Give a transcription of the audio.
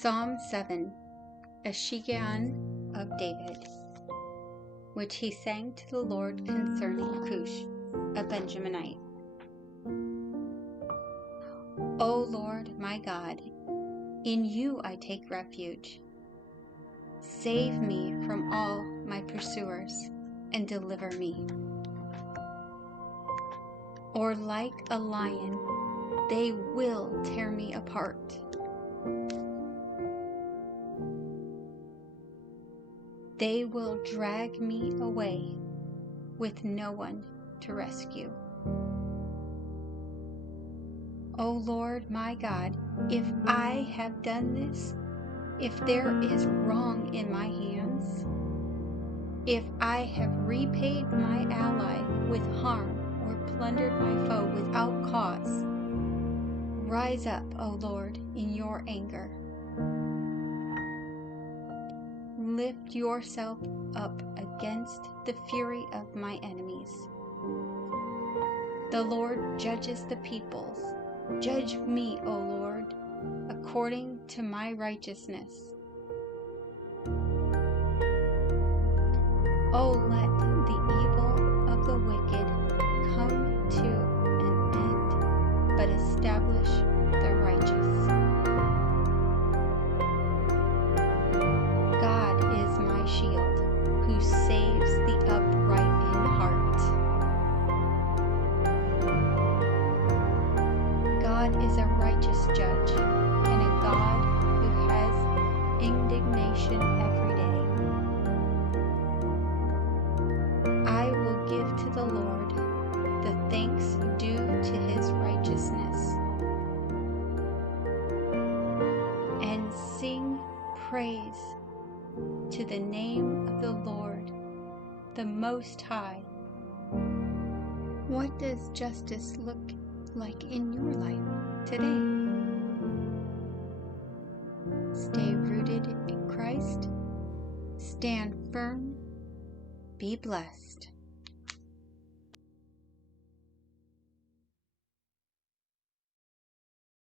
Psalm 7, a Shiggaion of David, which he sang to the Lord concerning Cush, a Benjaminite. O Lord my God, in you I take refuge. Save me from all my pursuers and deliver me. Or like a lion, they will tear me apart. They will drag me away with no one to rescue. O Lord my God, if I have done this, if there is wrong in my hands, if I have repaid my ally with harm or plundered my foe without cause, rise up, O Lord, in your anger. Lift yourself up against the fury of my enemies. The Lord judges the peoples. Judge me, O Lord, according to my righteousness. O let the evil of the wicked come to an end, but establish the righteous. God is my shield, who saves the upright in heart. God is a righteous judge and a God who has indignation every day. I will give to the Lord the thanks due to his righteousness, and sing praise to the name of the Lord, the Most High. What does justice look like in your life today? Stay rooted in Christ. Stand firm. Be blessed.